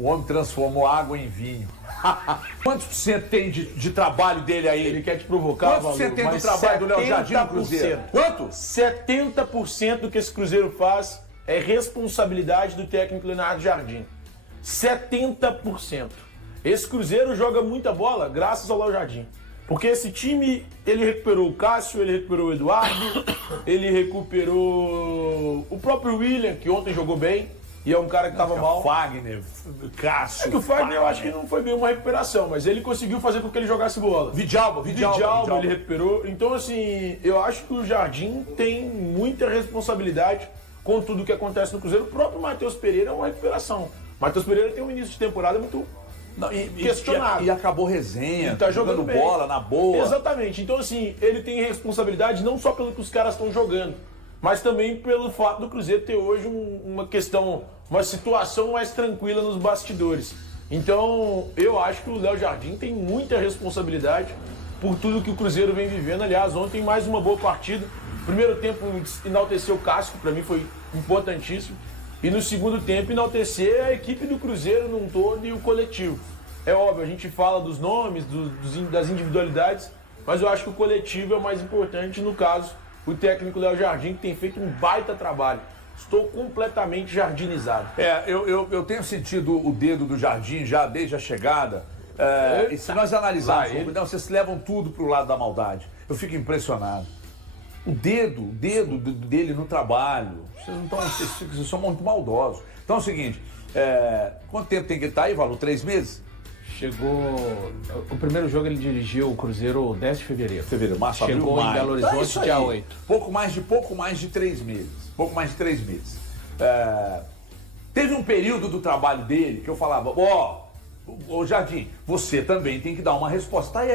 O homem transformou água em vinho. Quantos por cento tem de trabalho dele aí? Ele quer te provocar, Quantos por cento tem do trabalho do Léo Jardim no Cruzeiro? Quanto? 70% do que esse Cruzeiro faz é responsabilidade do técnico Leonardo Jardim. 70%. Esse Cruzeiro joga muita bola graças ao Léo Jardim. Porque esse time, ele recuperou o Cássio, ele recuperou o Eduardo, ele recuperou o próprio William, que ontem jogou bem, e é um cara que estava mal. Fagner, Cássio. É que o Fagner eu acho que não foi bem uma recuperação, mas ele conseguiu fazer com que ele jogasse bola. Vidalba, ele recuperou. Então, assim, eu acho que o Jardim tem muita responsabilidade com tudo que acontece no Cruzeiro. O próprio Matheus Pereira é uma recuperação. Matheus Pereira tem um início de temporada muito questionado. E acabou resenha, tá jogando bola na boa. Exatamente. Então, assim, ele tem responsabilidade não só pelo que os caras estão jogando, mas também pelo fato do Cruzeiro ter hoje uma questão, uma situação mais tranquila nos bastidores. Então, eu acho que o Léo Jardim tem muita responsabilidade por tudo que o Cruzeiro vem vivendo. Aliás, ontem mais uma boa partida. Primeiro tempo enalteceu o Cássio, que para mim foi importantíssimo. E no segundo tempo enaltecer a equipe do Cruzeiro num todo e o coletivo. É óbvio, a gente fala dos nomes, das individualidades, mas eu acho que o coletivo é o mais importante. No caso, o técnico Léo Jardim, que tem feito um baita trabalho. Estou completamente jardinizado. Eu tenho sentido o dedo do Jardim já desde a chegada. E se nós analisarmos, vocês levam tudo para o lado da maldade. Eu fico impressionado. O dedo dele no trabalho. Vocês são muito maldosos. Então é o seguinte, quanto tempo tem que estar aí, Valor? 3 meses? Chegou... O primeiro jogo ele dirigiu o Cruzeiro 10 de fevereiro. Março, chegou abril, em Belo Horizonte dia 8. Pouco mais de 3 meses. Teve um período do trabalho dele que eu falava, ô Jardim, você também tem que dar uma resposta. Tá aí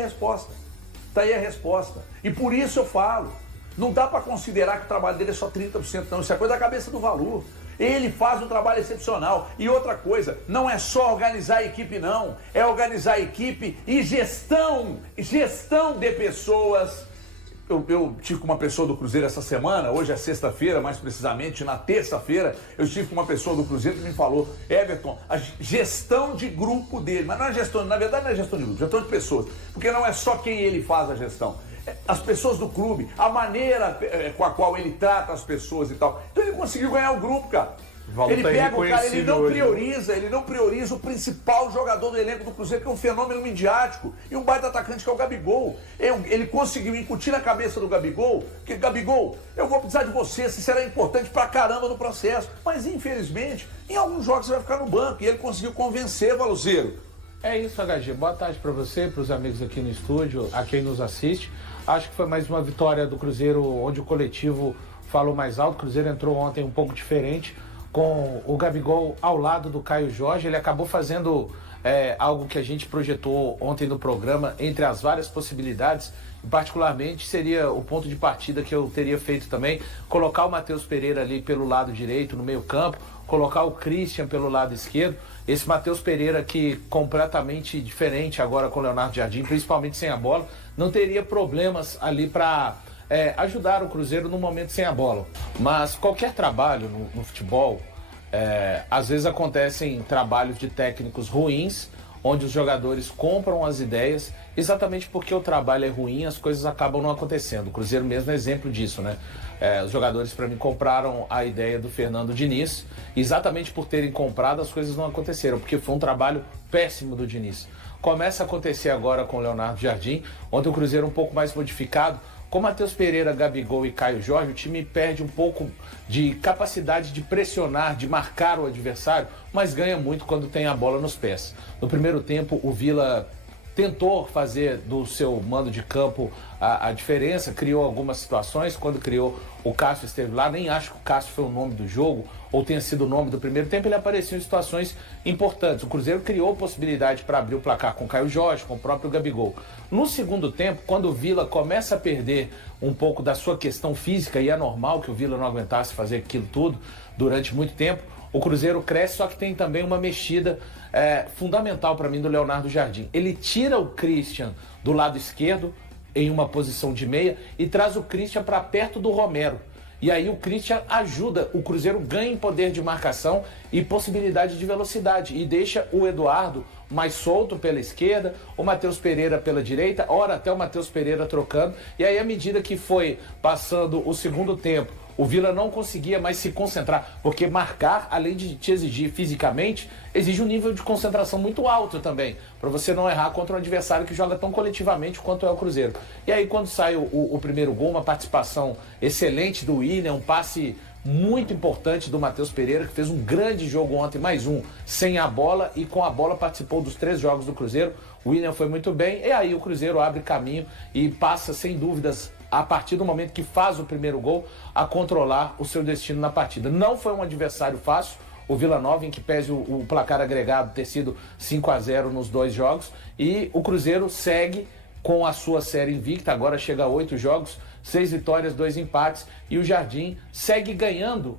a resposta. E por isso eu falo, não dá para considerar que o trabalho dele é só 30%, não. Isso é coisa da cabeça do Valor. Ele faz um trabalho excepcional. E outra coisa, não é só organizar a equipe, não. É organizar a equipe e gestão de pessoas. Eu tive com uma pessoa do Cruzeiro essa semana, hoje é sexta-feira, mais precisamente na terça-feira, eu estive com uma pessoa do Cruzeiro que me falou, Everton, a gestão de grupo dele, mas não é gestão, na verdade não é gestão de grupo, é gestão de pessoas, porque não é só quem ele faz a gestão. As pessoas do clube, a maneira com a qual ele trata as pessoas e tal. Então ele conseguiu ganhar o grupo, cara. Ele pega o cara, ele não prioriza o principal jogador do elenco do Cruzeiro, que é um fenômeno midiático, e um baita atacante que é o Gabigol. Ele conseguiu incutir na cabeça do Gabigol, que Gabigol, eu vou precisar de você será importante pra caramba no processo. Mas infelizmente, em alguns jogos você vai ficar no banco, e ele conseguiu convencer, Valuzeiro. É isso, HG. Boa tarde para você, para os amigos aqui no estúdio, a quem nos assiste. Acho que foi mais uma vitória do Cruzeiro, onde o coletivo falou mais alto. O Cruzeiro entrou ontem um pouco diferente, com o Gabigol ao lado do Caio Jorge. Ele acabou fazendo algo que a gente projetou ontem no programa, entre as várias possibilidades. Particularmente seria o ponto de partida que eu teria feito também, colocar o Matheus Pereira ali pelo lado direito, no meio campo, colocar o Christian pelo lado esquerdo. Esse Matheus Pereira que completamente diferente agora com o Leonardo Jardim, principalmente sem a bola, não teria problemas ali para ajudar o Cruzeiro no momento sem a bola. Mas qualquer trabalho no futebol, às vezes acontecem trabalhos de técnicos ruins, onde os jogadores compram as ideias, exatamente porque o trabalho é ruim, as coisas acabam não acontecendo. O Cruzeiro mesmo é exemplo disso, né? Os jogadores, para mim, compraram a ideia do Fernando Diniz, exatamente por terem comprado, as coisas não aconteceram, porque foi um trabalho péssimo do Diniz. Começa a acontecer agora com o Leonardo Jardim, ontem o Cruzeiro um pouco mais modificado. Com Matheus Pereira, Gabigol e Caio Jorge, o time perde um pouco de capacidade de pressionar, de marcar o adversário, mas ganha muito quando tem a bola nos pés. No primeiro tempo, o Vila tentou fazer do seu mando de campo a diferença, criou algumas situações. Quando criou, o Cássio esteve lá, nem acho que o Cássio foi o nome do jogo, ou tenha sido o nome do primeiro tempo, ele apareceu em situações importantes. O Cruzeiro criou possibilidade para abrir o placar com o Caio Jorge, com o próprio Gabigol. No segundo tempo, quando o Vila começa a perder um pouco da sua questão física, e é normal que o Vila não aguentasse fazer aquilo tudo durante muito tempo, o Cruzeiro cresce, só que tem também uma mexida fundamental para mim do Leonardo Jardim. Ele tira o Christian do lado esquerdo, em uma posição de meia, e traz o Christian para perto do Romero. E aí o Christian ajuda, o Cruzeiro ganha em poder de marcação e possibilidade de velocidade. E deixa o Eduardo mais solto pela esquerda, o Matheus Pereira pela direita, ora até o Matheus Pereira trocando. E aí à medida que foi passando o segundo tempo, o Vila não conseguia mais se concentrar, porque marcar, além de te exigir fisicamente, exige um nível de concentração muito alto também, para você não errar contra um adversário que joga tão coletivamente quanto é o Cruzeiro. E aí quando sai o primeiro gol, uma participação excelente do Willian, um passe muito importante do Matheus Pereira, que fez um grande jogo ontem, mais um, sem a bola, e com a bola participou dos 3 jogos do Cruzeiro. O Willian foi muito bem, e aí o Cruzeiro abre caminho e passa, sem dúvidas, a partir do momento que faz o primeiro gol, a controlar o seu destino na partida. Não foi um adversário fácil, o Vila Nova, em que pese o placar agregado ter sido 5-0 nos 2 jogos, e o Cruzeiro segue com a sua série invicta, agora chega a 8 jogos, 6 vitórias, 2 empates, e o Jardim segue ganhando.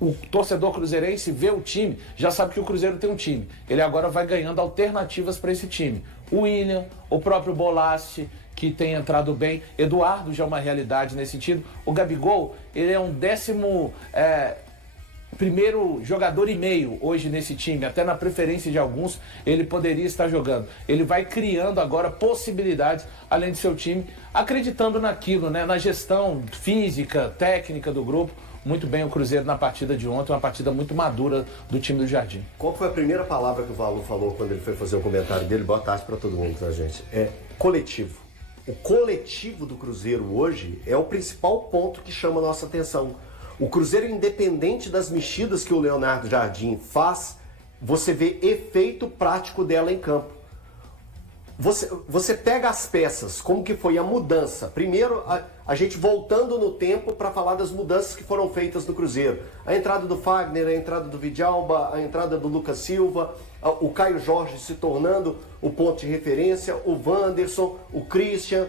O torcedor cruzeirense vê o time, já sabe que o Cruzeiro tem um time. Ele agora vai ganhando alternativas para esse time. O Willian, o próprio Bolassi, que tem entrado bem. Eduardo já é uma realidade nesse sentido. O Gabigol, ele é um 11º jogador e meio hoje nesse time. Até na preferência de alguns, ele poderia estar jogando. Ele vai criando agora possibilidades, além de seu time, acreditando naquilo, né? Na gestão física, técnica do grupo. Muito bem o Cruzeiro na partida de ontem, uma partida muito madura do time do Jardim. Qual foi a primeira palavra que o Valu falou quando ele foi fazer o comentário dele? Boa tarde para todo mundo, tá, gente? É coletivo. O coletivo do Cruzeiro hoje é o principal ponto que chama a nossa atenção. O Cruzeiro, independente das mexidas que o Leonardo Jardim faz, você vê efeito prático dela em campo. Você pega as peças, como que foi a mudança. Primeiro, a gente voltando no tempo para falar das mudanças que foram feitas no Cruzeiro. A entrada do Fagner, a entrada do Vidalba, a entrada do Lucas Silva, o Caio Jorge se tornando o ponto de referência, o Wanderson, o Christian.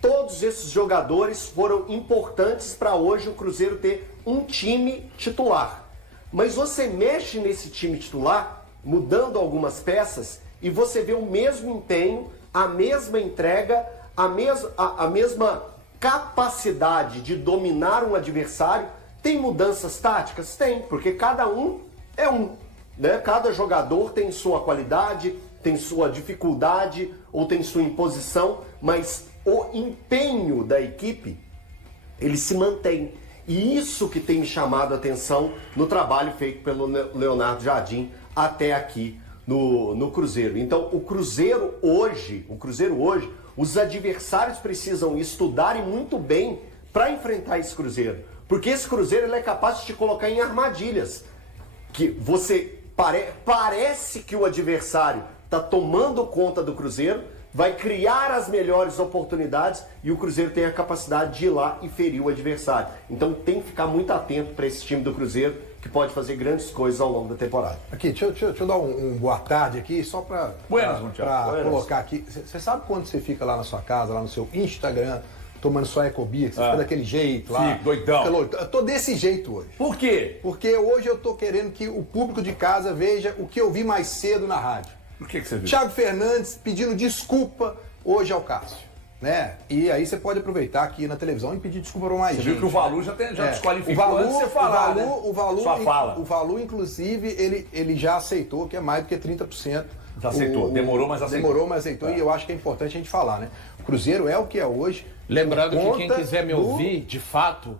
Todos esses jogadores foram importantes para hoje o Cruzeiro ter um time titular. Mas você mexe nesse time titular, mudando algumas peças, e você vê o mesmo empenho, a mesma entrega, a mesma capacidade de dominar um adversário. Tem mudanças táticas? Tem, porque cada um é um, né? Cada jogador tem sua qualidade, tem sua dificuldade ou tem sua imposição, mas o empenho da equipe, ele se mantém. E isso que tem me chamado a atenção no trabalho feito pelo Leonardo Jardim até aqui no Cruzeiro. Então, o Cruzeiro hoje, os adversários precisam estudarem muito bem para enfrentar esse Cruzeiro. Porque esse Cruzeiro ele é capaz de te colocar em armadilhas. Que você parece que o adversário está tomando conta do Cruzeiro, vai criar as melhores oportunidades e o Cruzeiro tem a capacidade de ir lá e ferir o adversário. Então tem que ficar muito atento para esse time do Cruzeiro, que pode fazer grandes coisas ao longo da temporada. Aqui, deixa eu dar um boa tarde aqui, só para colocar aqui. Você sabe quando você fica lá na sua casa, lá no seu Instagram, tomando sua Ecobia, que você fica daquele jeito lá? Fico, doidão. Eu tô desse jeito hoje. Por quê? Porque hoje eu tô querendo que o público de casa veja o que eu vi mais cedo na rádio. Por que você viu? Thiago Fernandes pedindo desculpa hoje ao Cássio. Né? E aí você pode aproveitar aqui na televisão e pedir desculpa para mais gente. Você viu que o Valu já desqualificou antes de você falar, o Valu, inclusive, ele já aceitou que é mais do que 30%. Já aceitou, demorou, mas aceitou. E eu acho que é importante a gente falar, né? O Cruzeiro é o que é hoje. Lembrando que quem quiser me ouvir, de fato,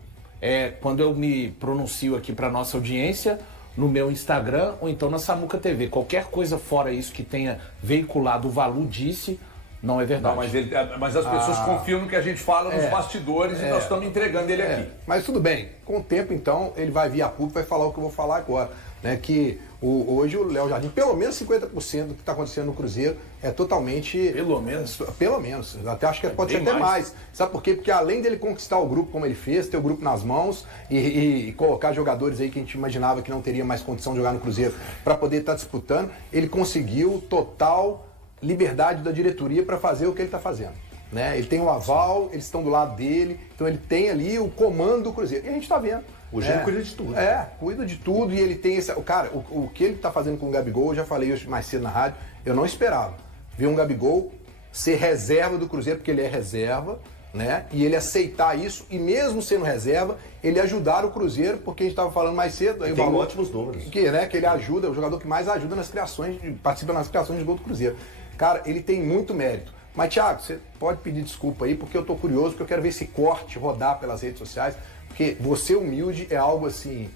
quando eu me pronuncio aqui para nossa audiência, no meu Instagram ou então na Samuca TV. Qualquer coisa fora isso que tenha veiculado o Valu disse, não é verdade. Não, mas as pessoas confiam no que a gente fala nos bastidores e nós estamos entregando ele aqui. Mas tudo bem, com o tempo então ele vai vir a público e vai falar o que eu vou falar agora. Né? Que hoje o Léo Jardim, pelo menos 50% do que está acontecendo no Cruzeiro é totalmente... Pelo menos? Pelo menos. Até acho que pode ser até mais. Sabe por quê? Porque além dele conquistar o grupo como ele fez, ter o grupo nas mãos e colocar jogadores aí que a gente imaginava que não teria mais condição de jogar no Cruzeiro para poder estar disputando, ele conseguiu total liberdade da diretoria para fazer o que ele está fazendo. Né? Ele tem o aval, eles estão do lado dele, então ele tem ali o comando do Cruzeiro. E a gente está vendo. O Gênio cuida de tudo. Cuida de tudo e ele tem esse... Cara, o que ele está fazendo com o Gabigol, eu já falei hoje mais cedo na rádio, eu não esperava ver um Gabigol ser reserva do Cruzeiro, porque ele é reserva, né? E ele aceitar isso, e mesmo sendo reserva, ele ajudar o Cruzeiro, porque a gente estava falando mais cedo. Aí Tem o Balu, ótimos números. que ele ajuda, é o jogador que mais ajuda nas criações, participa nas criações de gol do Cruzeiro. Cara, ele tem muito mérito. Mas, Thiago, você pode pedir desculpa aí, porque eu tô curioso, porque eu quero ver esse corte rodar pelas redes sociais, porque você humilde é algo assim...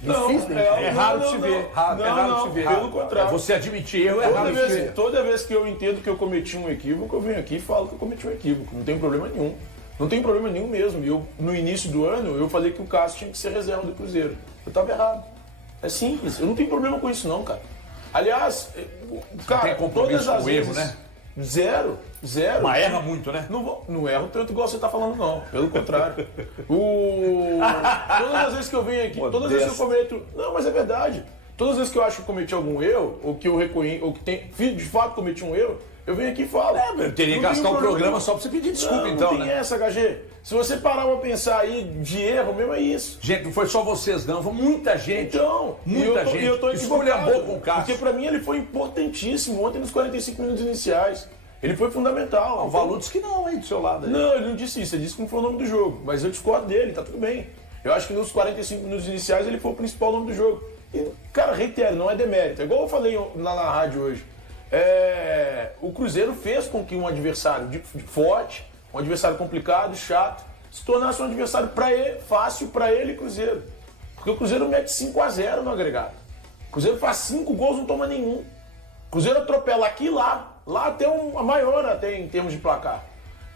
difícil, né? É raro de se ver. É raro de se ver. Pelo contrário. Você admitir erro é raro de se ver. Toda vez que eu entendo que eu cometi um equívoco, eu venho aqui e falo que eu cometi um equívoco. Não tem problema nenhum. Não tem problema nenhum mesmo. Eu, no início do ano, eu falei que o Cássio tinha que ser reserva do Cruzeiro. Eu estava errado. É simples. Eu não tenho problema com isso não, cara. Aliás, cara, tem compromisso todas as com o erro, vezes... né? Zero. Mas erra muito, né? Não erro tanto igual você tá falando, não. Pelo contrário. Todas as vezes que eu venho aqui, todas as vezes que eu cometo... Não, mas é verdade. Todas as vezes que eu acho que eu cometi algum erro, ou que eu reconheço, ou que de fato cometi um erro, eu venho aqui e falo. Eu teria que gastar um programa só pra você pedir desculpa, não, então, não tem né? essa, HG. Se você parar pra pensar aí de erro mesmo, é isso. Gente, não foi só vocês, não. Foi muita gente. Então, muita gente. eu tô equivocado, esculhambou com o Cássio. porque pra mim ele foi importantíssimo ontem nos 45 minutos iniciais. Ele foi fundamental. O Valu disse que não, aí do seu lado. Aí. Não, ele não disse isso, ele disse que não foi o nome do jogo. Mas eu discordo dele, tá tudo bem. Eu acho que nos 45 minutos iniciais ele foi o principal nome do jogo. E, cara, reitero, não é demérito. É igual eu falei na rádio hoje. O Cruzeiro fez com que um adversário forte, um adversário complicado, chato, se tornasse um adversário fácil para ele, Cruzeiro. Porque o Cruzeiro mete 5-0 no agregado. O Cruzeiro faz 5 gols, não toma nenhum. O Cruzeiro atropela aqui e lá. Lá até a maior até em termos de placar.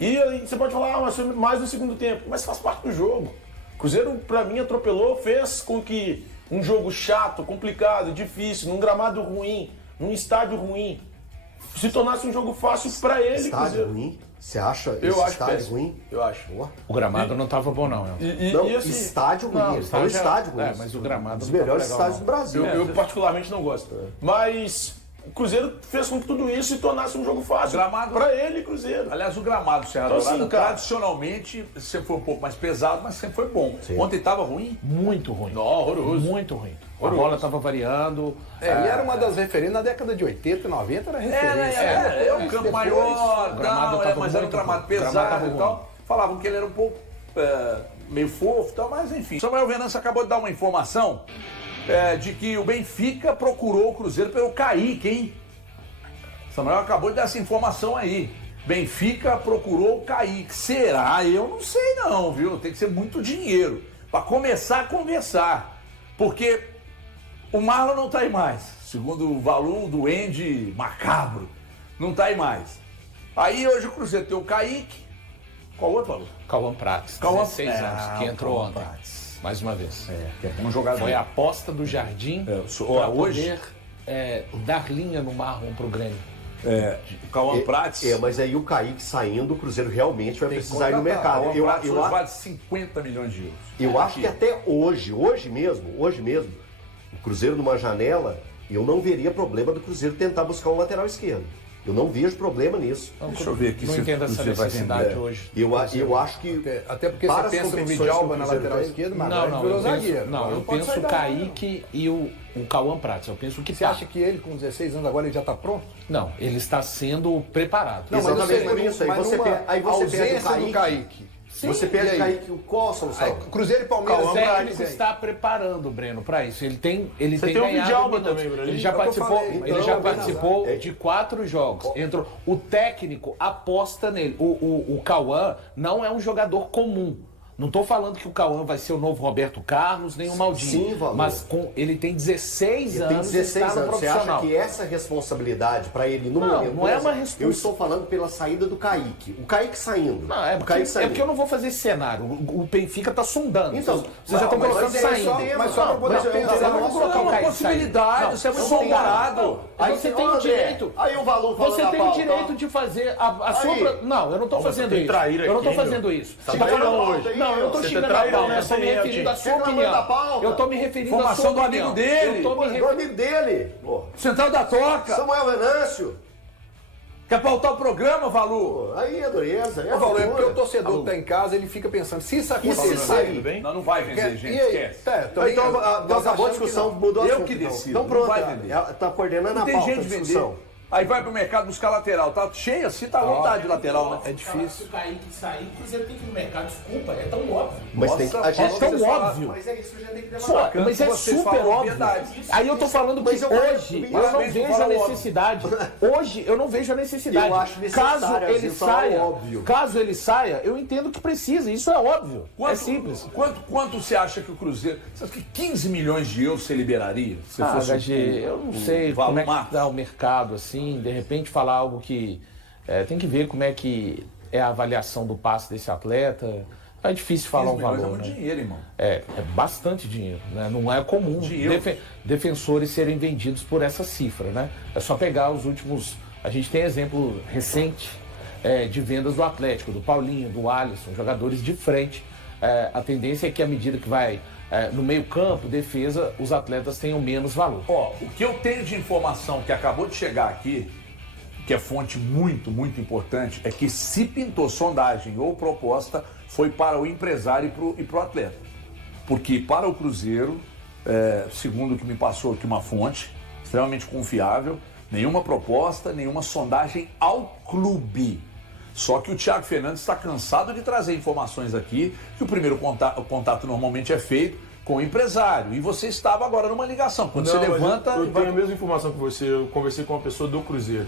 E aí você pode falar, mas foi mais no segundo tempo. Mas faz parte do jogo. O Cruzeiro, pra mim, atropelou, fez com que um jogo chato, complicado, difícil, num gramado ruim, num estádio ruim, se tornasse um jogo fácil pra ele, Estádio Cruzeiro. ruim? Você acha Eu esse acho estádio péssimo. ruim? Eu acho. O gramado não tava bom, não. Não, E assim, estádio ruim. não, Ele falou estádio ruim. mas o gramado Um dos não tava melhores legal, estádios não. do Brasil. eu particularmente não gosto. Mas o Cruzeiro fez com que tudo isso se tornasse um jogo fácil. Gramado- Pra ele, Cruzeiro. Aliás, o gramado do Serra Então, Dourada, assim, cara- tradicionalmente, sempre foi um pouco mais pesado, mas sempre foi bom. Sim. Ontem estava ruim. Muito ruim. Não, horroroso. Muito ruim. A bola tava variando. Ele era uma das referências na década de 80 e 90, era referência. É um campo depois, maior, o gramado tal, tava mas era um muito gramado ruim. O gramado pesado tava e tal. Falavam que ele era um pouco meio fofo e tal, mas enfim. Samuel Venâncio acabou de dar uma informação de que o Benfica procurou o Cruzeiro pelo Kaique, hein? Samuel acabou de dar essa informação aí. Benfica procurou o Kaique. Será? Eu não sei não, viu? Tem que ser muito dinheiro para começar a conversar. Porque o Marlon não tá aí mais. Segundo o Valu, do Duende macabro. Não tá aí mais. Aí hoje o Cruzeiro tem o Kaique. Qual outro, Valu? Cauã Prates, Cauã- 16 anos, que o entrou Cauã ontem. Prates. Mais uma vez. Que é um jogador. Foi a aposta do Jardim para hoje. poder dar linha no Marlon pro Grêmio. O Cauã Prates. Mas aí o Kaique saindo, o Cruzeiro realmente vai Tem que precisar ir no contratar. mercado. Cauã Prates hoje vale 50 milhões de euros. Eu acho que até hoje mesmo, o Cruzeiro numa janela, eu não veria problema do Cruzeiro tentar buscar um lateral esquerdo. Eu não vejo problema nisso. Deixa eu ver aqui Não se entendo essa você vai se necessidade hoje. Eu acho que Até porque para você as pensa no competições Vidalba que o na Cruzeiro lateral tem- esquerda, mas Não, agora não, virou eu penso, zagueiro. não, eu pode penso sair o da- Kaique e o Cauã Prates. Eu penso que Você acha que ele, com 16 anos, agora ele já está pronto? Não, ele está sendo preparado. Não, mas eu Exatamente sei, por isso. Aí mas você numa perde- aí você perde o ausência do Kaique. você e perde aí? o Kaique, qual a solução? Aí, Cruzeiro e Palmeiras. O Cauã técnico Prates, está preparando o Breno para isso. Ele tem Você tem o ganhado Vidalba minutos. também, Breno. Ele já É o que eu participou, falei. ele Então, já bem participou nazar. de 4 jogos. Entrou. O técnico aposta nele. O Cauã não é um jogador comum. Não estou falando que o Cauã vai ser o novo Roberto Carlos, nem o Maldinho. Sim, Valor. Mas ele tem 16 Ele anos tem 16 e está no anos. Você acha profissional. que essa responsabilidade para ele no Não, momento... não é uma Eu responsabilidade. estou falando pela saída do Kaique. O Kaique saindo. Não, é o porque, Kaique é saindo. porque eu não vou fazer esse cenário. O Benfica está sondando. Então, Vocês já estão mas colocando é saindo. só- mas só pra poder Não, pensar, vocês não vão mas colocar é o uma Kaique possibilidade, saindo. isso é muito Não, sondado. Aí Você você- tem Ó, o André, direito. aí o Valor falando Você na tem o pauta, direito ó. de fazer a sua. Aí. Não, eu não estou fazendo tem isso. traíra Eu não estou aqui, fazendo meu. isso. Tá Você tá trairão falando hoje. hoje. Não, eu não estou Você xingando tá a trairão pauta. Eu nessa estou me aí, referindo à Tim. sua Reclamando opinião. da pauta. Eu estou me referindo à Informação sua do opinião. amigo dele. Eu tô me Do amigo dele. Pô, Central da Toca. Samuel Venâncio. Quer pautar o programa, Valu? Pô, aí é dureza. É Eu falo, é porque o loucura. torcedor que tá em casa, ele fica pensando, se isso E se acontecer... sair? Tudo bem? Não, não vai vender, gente. E aí? Esquece. Também, Então, nós acabou a achamos que discussão, não. mudou a Eu assunto, que então. decido, Então não pronto, vai vender. ela tá coordenando Não a tem pauta jeito de de discussão. vender. Aí vai pro mercado buscar lateral. Tá cheio assim, tá à vontade de lateral, né? É difícil. Se o Kaique sair, o Cruzeiro tem que ir no mercado. Desculpa, é tão óbvio. Mas tem que, a gente, É tão óbvio. Mas é isso que a gente tem que Pô, debater. mas é vocês super falam óbvio. piedade. Aí eu tô falando que Mas eu hoje eu não parabéns por vejo a falar óbvio. necessidade. Hoje eu não vejo a necessidade. Eu acho necessário, Caso às ele vezes, falar saia, óbvio. caso ele saia, eu entendo que precisa. Isso é óbvio. É simples. Quanto você acha que o Cruzeiro... Você acha que 15 milhões de euros você liberaria? Se Ah, fosse HG, eu não sei Valor como é que Marcos? dá o mercado, assim, de repente falar algo que... tem que ver como é que é a avaliação do passe desse atleta. É difícil falar 15 um milhões valor, é muito né? dinheiro, irmão. É bastante dinheiro, né? Não é comum Dinheiro. defensores serem vendidos por essa cifra, né? É só pegar os últimos... A gente tem exemplo recente de vendas do Atlético, do Paulinho, do Alisson, jogadores de frente. A tendência é que à medida que vai no meio campo, defesa, os atletas tenham menos valor. Ó, o que eu tenho de informação que acabou de chegar aqui, que é fonte muito, muito importante, é que se pintou sondagem ou proposta, foi para o empresário e para o atleta. Porque para o Cruzeiro, segundo o que me passou aqui uma fonte, extremamente confiável, nenhuma proposta, nenhuma sondagem ao clube. Só que o Thiago Fernandes está cansado de trazer informações aqui, que o primeiro contato normalmente é feito com o empresário. E você estava agora numa ligação. Quando você Não, mas levanta... Eu tenho a mesma informação que você. Eu conversei com uma pessoa do Cruzeiro.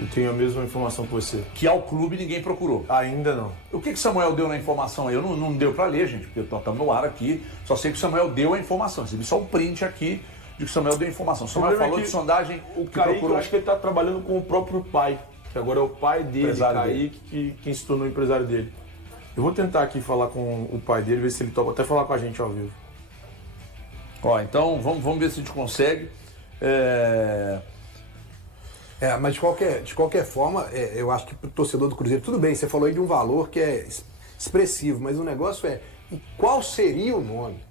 Eu tenho a mesma informação que você. Que ao clube ninguém procurou. Ainda não. O que Samuel deu na informação aí? Eu não deu para ler, gente, porque estamos no ar aqui. Só sei que o Samuel deu a informação. Recebi só um print aqui de que o Samuel deu a informação. O Samuel problema falou é de que sondagem O que Kaique, procurou. eu acho que ele está trabalhando com o próprio pai. Que agora é o pai dele, Empresário Kaique, quem se tornou empresário dele. Eu vou tentar aqui falar com o pai dele, ver se ele topa até falar com a gente ao vivo. Ó, então vamos ver se a gente consegue. Mas de qualquer forma, eu acho que pro torcedor do Cruzeiro, tudo bem, você falou aí de um valor que é expressivo, mas o negócio e qual seria o nome?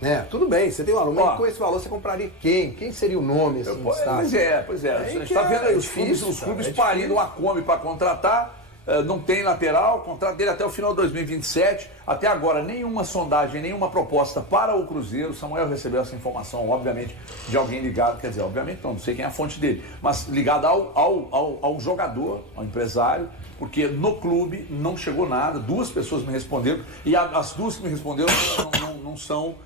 Né? Tudo bem, você tem um valor, mas com esse valor você compraria quem? Quem seria o nome? Assim, Pois é. A gente que está vendo aí os difícil, clubes cara, parindo uma Kombi para contratar, não tem lateral, o contrato dele até o final de 2027. Até agora, nenhuma sondagem, nenhuma proposta para o Cruzeiro. O Samuel recebeu essa informação, obviamente, de alguém ligado, quer dizer, obviamente não sei quem é a fonte dele, mas ligado ao jogador, ao empresário, porque no clube não chegou nada. 2 pessoas me responderam, e as 2 que me responderam não são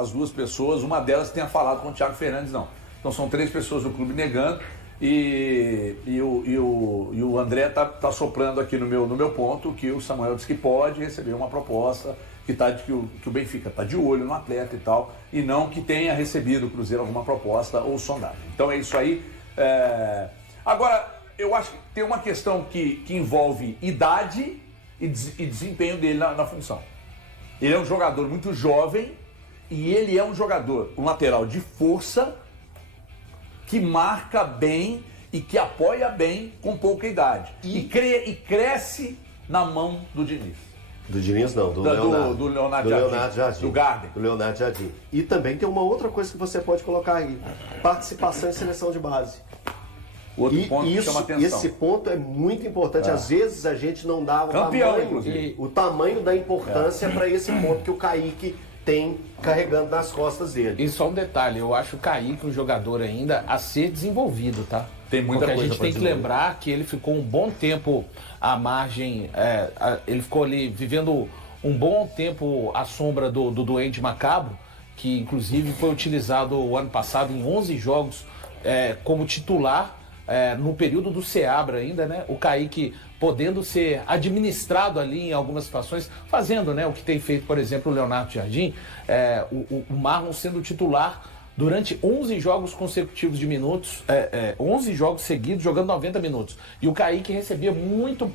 as 2 pessoas, uma delas tenha falado com o Thiago Fernandes, não. Então são 3 pessoas do clube negando, e o André tá soprando aqui no meu ponto que o Samuel disse que pode receber uma proposta, que o Benfica está de olho no atleta e tal, e não que tenha recebido o Cruzeiro alguma proposta ou sondagem. Então é isso aí. Agora, eu acho que tem uma questão que envolve idade e desempenho dele na função. Ele é um jogador muito jovem e ele é um jogador, um lateral de força, que marca bem e que apoia bem com pouca idade. E cresce na mão do Diniz. Do Diniz não, do Leonardo. Do Leonardo Jardim. Do Garden. Do Leonardo Jardim. E também tem uma outra coisa que você pode colocar aí. Participação em seleção de base. Outro ponto que chama atenção. Esse ponto é muito importante. Às vezes a gente não dá o tamanho da importância para esse ponto que o Kaique tem carregando nas costas dele. E só um detalhe, eu acho o Kaique um jogador ainda a ser desenvolvido, tá? Tem muita Porque coisa a gente pra tem que desenvolver. lembrar que ele ficou um bom tempo à margem, ele ficou ali vivendo um bom tempo à sombra do Duende Macabro, que inclusive foi utilizado o ano passado em 11 jogos como titular, no período do Seabra ainda, né? O Kaique podendo ser administrado ali em algumas situações, fazendo, né, o que tem feito, por exemplo, o Leonardo Jardim, o Marlon sendo titular durante 11 jogos consecutivos de minutos, 11 jogos seguidos, jogando 90 minutos. E o Kaique recebia muito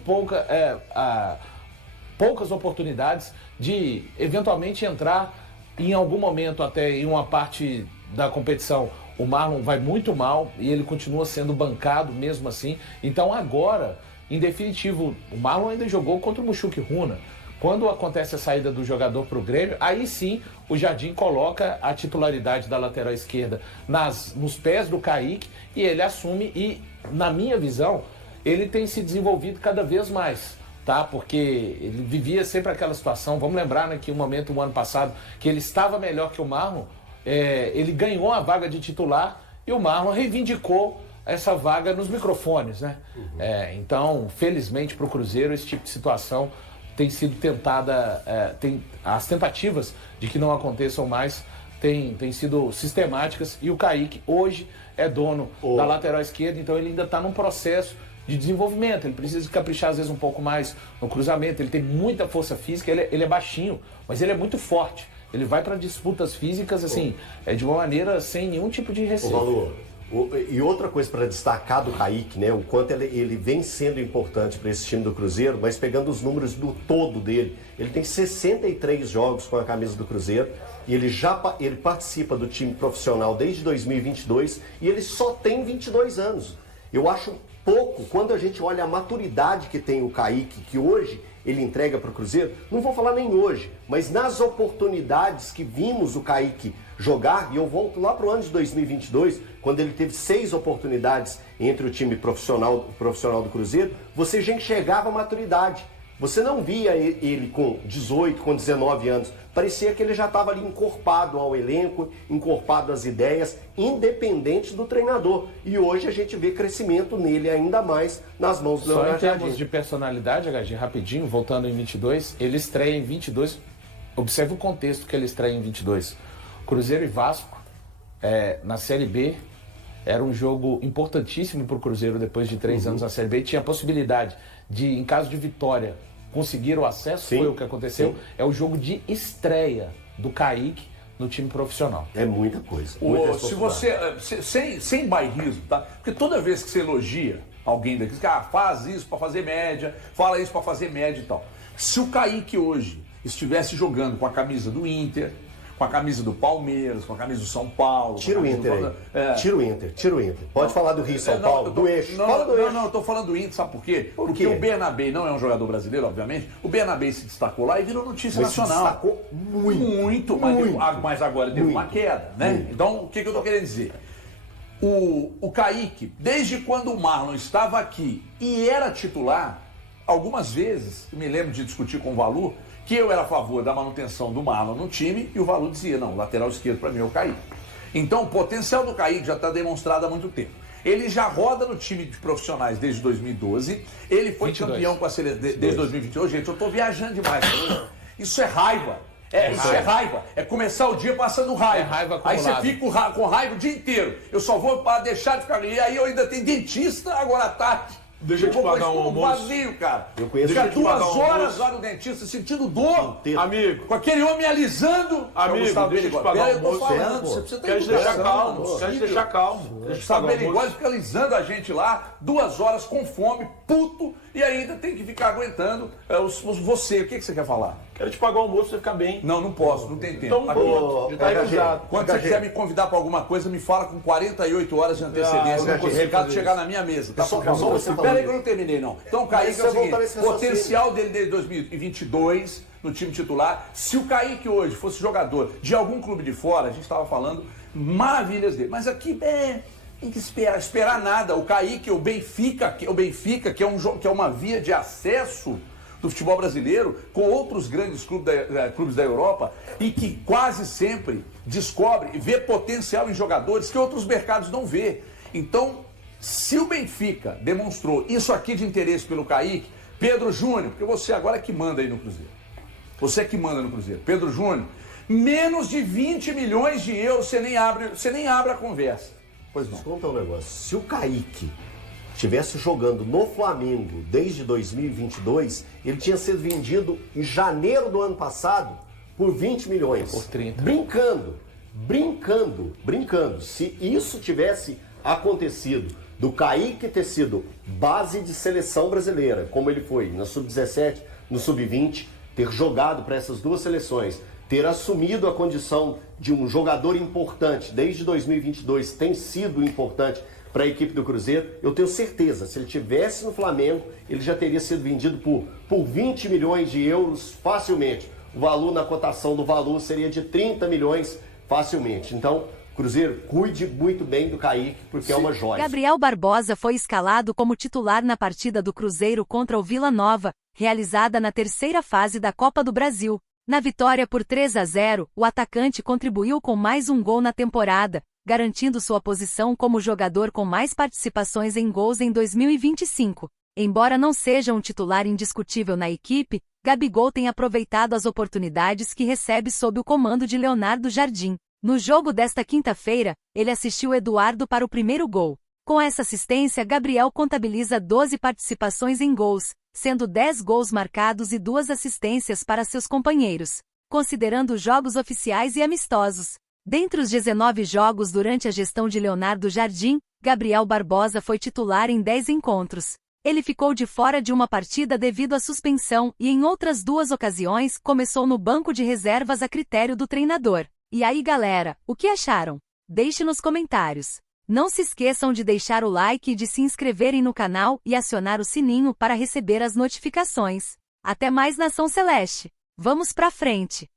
poucas oportunidades de, eventualmente, entrar em algum momento, até em uma parte da competição. O Marlon vai muito mal e ele continua sendo bancado mesmo assim. Então agora, em definitivo, o Marlon ainda jogou contra o Mushuki Runa. Quando acontece a saída do jogador para o Grêmio, aí sim o Jardim coloca a titularidade da lateral esquerda nos pés do Kaique e ele assume e, na minha visão, ele tem se desenvolvido cada vez mais. Tá? Porque ele vivia sempre aquela situação, vamos lembrar, né, que um momento, o ano passado, que ele estava melhor que o Marlon, ele ganhou a vaga de titular e o Marlon reivindicou essa vaga nos microfones, né? Então, felizmente para o Cruzeiro, esse tipo de situação tem sido tentada, as tentativas de que não aconteçam mais têm sido sistemáticas, e o Kaique hoje é dono da lateral esquerda, então ele ainda está num processo de desenvolvimento, ele precisa caprichar às vezes um pouco mais no cruzamento, ele tem muita força física, ele é baixinho, mas ele é muito forte, ele vai para disputas físicas assim, de uma maneira sem nenhum tipo de receio. Valor. E outra coisa para destacar do Kaique, né, o quanto ele vem sendo importante para esse time do Cruzeiro, mas pegando os números do todo dele, ele tem 63 jogos com a camisa do Cruzeiro e ele participa do time profissional desde 2022 e ele só tem 22 anos. Eu acho pouco quando a gente olha a maturidade que tem o Kaique, que hoje ele entrega para o Cruzeiro, não vou falar nem hoje, mas nas oportunidades que vimos o Kaique jogar, e eu volto lá para o ano de 2022, quando ele teve 6 oportunidades entre o time profissional do Cruzeiro, você já enxergava a maturidade. Você não via ele com 18, com 19 anos. Parecia que ele já estava ali encorpado ao elenco, encorpado às ideias, independente do treinador. E hoje a gente vê crescimento nele ainda mais nas mãos do Leonardo Só em termos Jardim. de personalidade, HG, rapidinho, voltando em 22, ele estreia em 22, observe o contexto que ele estreia em 22. Cruzeiro e Vasco, na Série B, era um jogo importantíssimo para o Cruzeiro depois de 3 anos na Série B, e tinha a possibilidade de, em caso de vitória, conseguir o acesso, foi o que aconteceu. É o jogo de estreia do Kaique no time profissional. É muita coisa. Se você, sem bairrismo, tá? Porque toda vez que você elogia alguém daqui, faz isso para fazer média, fala isso para fazer média e tal. Se o Kaique hoje estivesse jogando com a camisa do Inter, com a camisa do Palmeiras, com a camisa do São Paulo... Tira o Inter aí. Tira o Inter. Pode falar do Rio São Paulo, do eixo. Fala do eixo. Não, eu tô falando do Inter, sabe por quê? Porque o Bernabé não é um jogador brasileiro, obviamente. O Bernabé se destacou lá e virou notícia nacional. Se destacou muito. Mas agora deu uma queda, né? Então, o que eu tô querendo dizer? O Kaique, desde quando o Marlon estava aqui e era titular, algumas vezes, me lembro de discutir com o Valu, que eu era a favor da manutenção do Marlon no time e o Valu dizia, não, o lateral esquerdo para mim é o Kaique. Então o potencial do Kaique já está demonstrado há muito tempo. Ele já roda no time de profissionais desde 2012, ele foi 22. campeão com a seleção desde 2022. Gente, eu estou viajando demais. Isso é raiva. Isso é raiva. É começar o dia passando raiva. É raiva aí você acumulada. fica com raiva o dia inteiro. Eu só vou para deixar de ficar... E aí eu ainda tenho dentista agora à tarde. Deixa eu te pagar um almoço. Vazio, cara. Eu conheço Fica gente que 2 paga um horas almoço. lá no dentista sentindo dor. Amigo, Com aquele homem alisando. Amigo, Gustavo deixa eu te Berigotti. pagar Pera, eu tô almoço. falando, você precisa ter quero te deixar educação, calmo. não é Quero te possível. deixar calmo. Deixa eu te Gustavo pagar o Berigotti almoço. fica alisando a gente lá 2 horas com fome, puto, e ainda tem que ficar aguentando você. O que você quer falar? Quero te pagar o almoço pra você ficar bem. Não, não posso, não tem tempo. Então, Aqui. pronto. Já tá recusado. Quando você quiser me convidar para alguma coisa, me fala com 48 horas de antecedência. HG, Eu consigo chegar na minha mesa. Tá? Só Porque você falou Pera aí isso. que eu não terminei, não. Então, o Kaique Mas é o você voltar seguinte, nesse raciocínio. potencial dele desde 2022 no time titular. Se o Kaique hoje fosse jogador de algum clube de fora, a gente estava falando maravilhas dele. Mas aqui, tem que esperar nada. O Kaique, o Benfica, que é uma via de acesso do futebol brasileiro com outros grandes clubes da Europa e que quase sempre descobre e vê potencial em jogadores que outros mercados não vê. Então, se o Benfica demonstrou isso aqui de interesse pelo Kaique, Pedro Júnior, porque você agora é que manda aí no Cruzeiro. Você é que manda no Cruzeiro. Pedro Júnior, menos de 20 milhões de euros, você nem abre a conversa. Pois não. Vou contar um negócio. Se o Kaique estivesse jogando no Flamengo desde 2022, ele tinha sido vendido em janeiro do ano passado por 20 milhões. Por 30. Brincando. Se isso tivesse acontecido, do Kaique ter sido base de seleção brasileira, como ele foi na Sub-17, no Sub-20, ter jogado para essas 2 seleções, ter assumido a condição de um jogador importante desde 2022, tem sido importante para a equipe do Cruzeiro, eu tenho certeza, se ele estivesse no Flamengo, ele já teria sido vendido por 20 milhões de euros facilmente. O valor na cotação do valor seria de 30 milhões facilmente. Então, Cruzeiro, cuide muito bem do Kaique, porque é uma joia. Gabriel Barbosa foi escalado como titular na partida do Cruzeiro contra o Vila Nova, realizada na 3ª fase da Copa do Brasil. Na vitória por 3-0, o atacante contribuiu com mais um gol na temporada, garantindo sua posição como jogador com mais participações em gols em 2025. Embora não seja um titular indiscutível na equipe, Gabigol tem aproveitado as oportunidades que recebe sob o comando de Leonardo Jardim. No jogo desta quinta-feira, ele assistiu Eduardo para o primeiro gol. Com essa assistência, Gabriel contabiliza 12 participações em gols, sendo 10 gols marcados e 2 assistências para seus companheiros, considerando jogos oficiais e amistosos. Dentre os 19 jogos durante a gestão de Leonardo Jardim, Gabriel Barbosa foi titular em 10 encontros. Ele ficou de fora de uma partida devido à suspensão e em outras 2 ocasiões começou no banco de reservas a critério do treinador. E aí galera, o que acharam? Deixe nos comentários. Não se esqueçam de deixar o like e de se inscreverem no canal e acionar o sininho para receber as notificações. Até mais, Nação Celeste! Vamos pra frente!